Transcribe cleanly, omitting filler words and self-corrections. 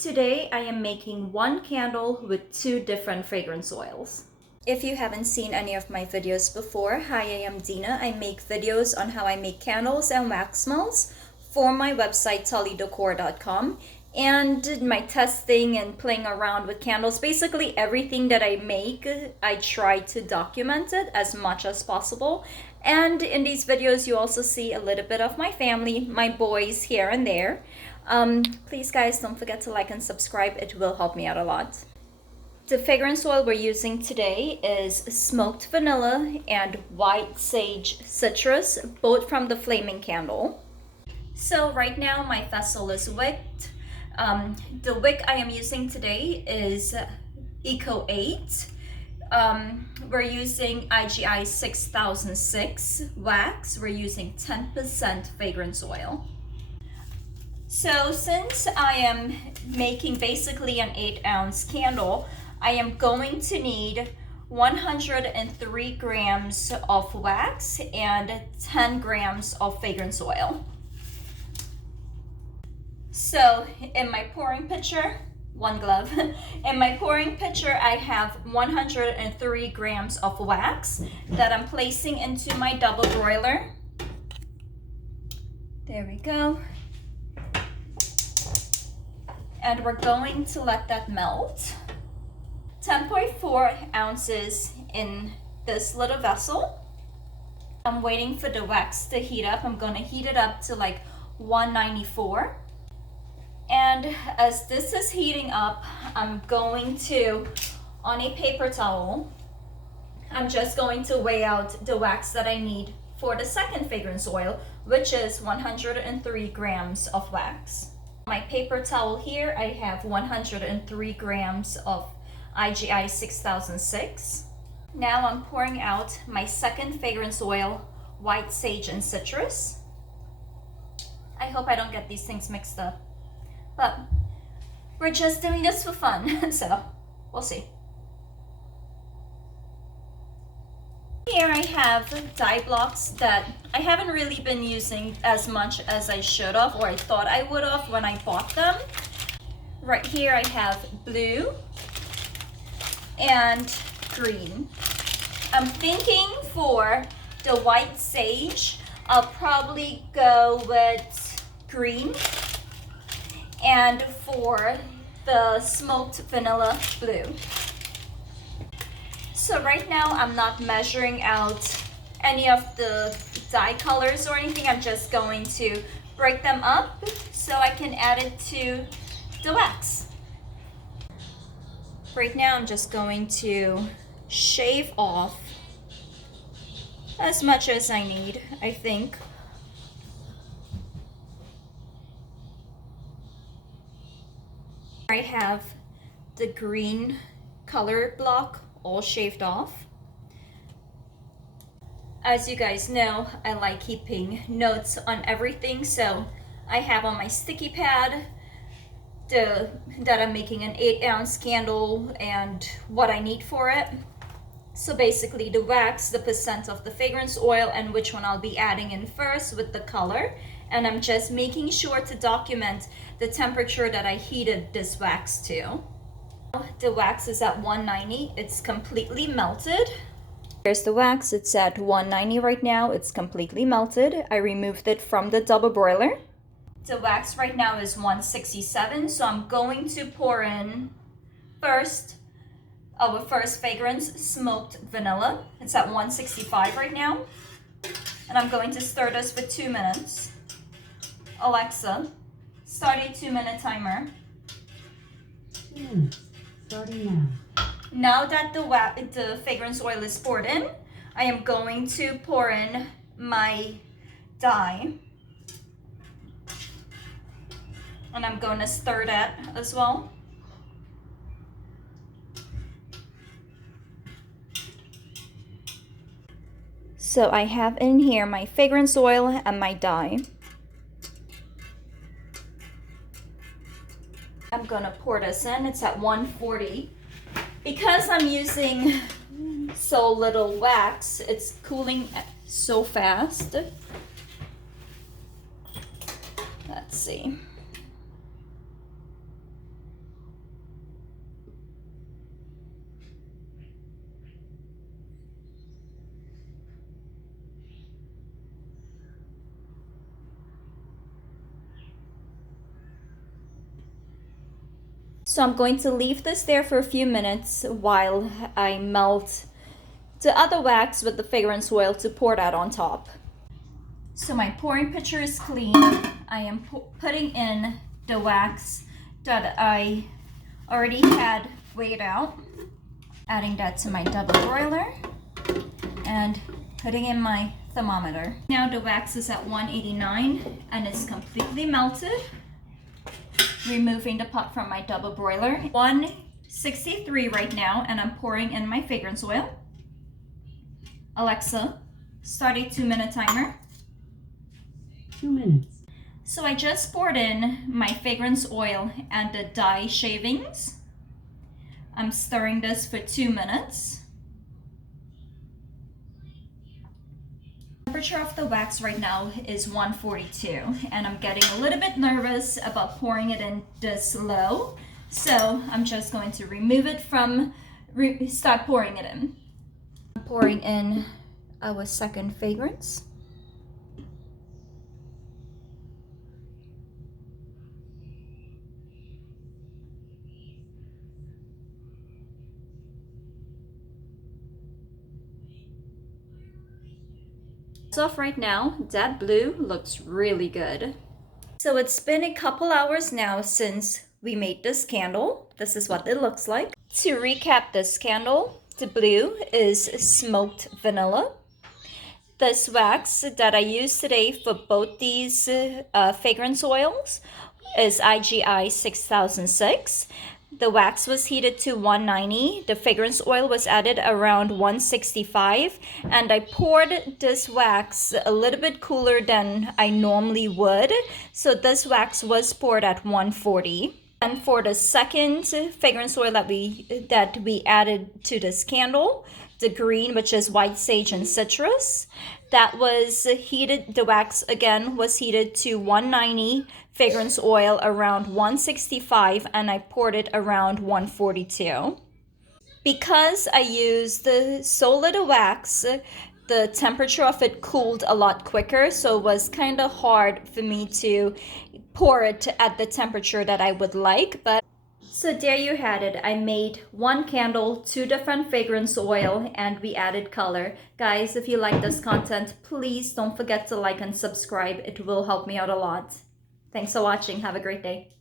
Today I am making one candle with two different fragrance oils. If you haven't seen any of my videos before, hi, I am Dina. I make videos on how I make candles and wax melts for my website TullyDecor.com, and my testing and playing around with candles. Basically everything that I make, I try to document it as much as possible. And in these videos you also see a little bit of my family, my boys here and there. Please guys, don't forget to like and subscribe. It will help me out a lot. The fragrance oil we're using today is smoked vanilla and white sage citrus, both from the flaming candle. So right now my vessel is wicked. The wick I am using today is Eco 8. We're using IGI 6006 wax. We're using 10% fragrance oil. So since I am making basically an 8-ounce candle, I am going to need 103 grams of wax and 10 grams of fragrance oil. So in my pouring pitcher, one glove, in my pouring pitcher I have 103 grams of wax that I'm placing into my double broiler. There we go. And we're going to let that melt. 10.4 ounces in this little vessel. I'm waiting for the wax to heat up. I'm going to heat it up to like 194. And as this is heating up, I'm going to, on a paper towel, I'm just going to weigh out the wax that I need for the second fragrance oil, which is 103 grams of wax. My paper towel here, I have 103 grams of IGI 6006. Now I'm pouring out my second fragrance oil, white sage and citrus. I hope I don't get these things mixed up, but we're just doing this for fun, so we'll see. Here I have dye blocks that I haven't really been using as much as I should have, or I thought I would have when I bought them. Right here I have blue and green. I'm thinking for the white sage, I'll probably go with green, and for the smoked vanilla, blue. So right now I'm not measuring out any of the dye colors or anything. I'm just going to break them up so I can add it to the wax. Right now I'm just going to shave off as much as I need, I think. I have the green color block all shaved off. As you guys know, I like keeping notes on everything, so I have on my sticky pad that I'm making an 8-ounce candle and what I need for it. So basically the wax, the percent of the fragrance oil, and which one I'll be adding in first with the color. And I'm just making sure to document the temperature that I heated this wax to. The wax is at 190. It's completely melted. Here's the wax. It's at 190 right now. It's completely melted. I removed it from the double broiler. The wax right now is 167, so I'm going to pour in first our first fragrance, smoked vanilla. It's at 165 right now. And I'm going to stir this for 2 minutes. Alexa, start a 2-minute timer. Starting now. Now that the fragrance oil is poured in, I am going to pour in my dye. And I'm going to stir that as well. So I have in here my fragrance oil and my dye. I'm gonna pour this in. It's at 140. Because I'm using so little wax, it's cooling so fast. Let's see. So I'm going to leave this there for a few minutes while I melt the other wax with the fragrance oil to pour that on top. So my pouring pitcher is clean. I am putting in the wax that I already had weighed out, adding that to my double broiler and putting in my thermometer. Now the wax is at 189 and it's completely melted. Removing the pot from my double broiler. 163 right now, and I'm pouring in my fragrance oil. Alexa, start a 2-minute timer. 2 minutes. So I just poured in my fragrance oil and the dye shavings. I'm stirring this for 2 minutes. The temperature of the wax right now is 142, and I'm getting a little bit nervous about pouring it in this low. So I'm just going to remove it from, start pouring it in. I'm pouring in our second fragrance. Off right now, that blue looks really good. So it's been a couple hours now since we made this candle. This is what it looks like. To recap this candle, the blue is smoked vanilla. This wax that I used today for both these fragrance oils is IGI 6006. The wax was heated to 190. The fragrance oil was added around 165. And I poured this wax a little bit cooler than I normally would. So this wax was poured at 140. And for the second fragrance oil that we added to this candle, the green, which is white sage and citrus, that was heated, the wax again was heated to 190, fragrance oil around 165, and I poured it around 142. Because I used so little wax, the temperature of it cooled a lot quicker, so it was kind of hard for me to pour it at the temperature that I would like. But so there you had it. I made one candle, 2 different fragrance oil, and we added color. Guys, if you like this content, please don't forget to like and subscribe. It will help me out a lot. Thanks for watching. Have a great day.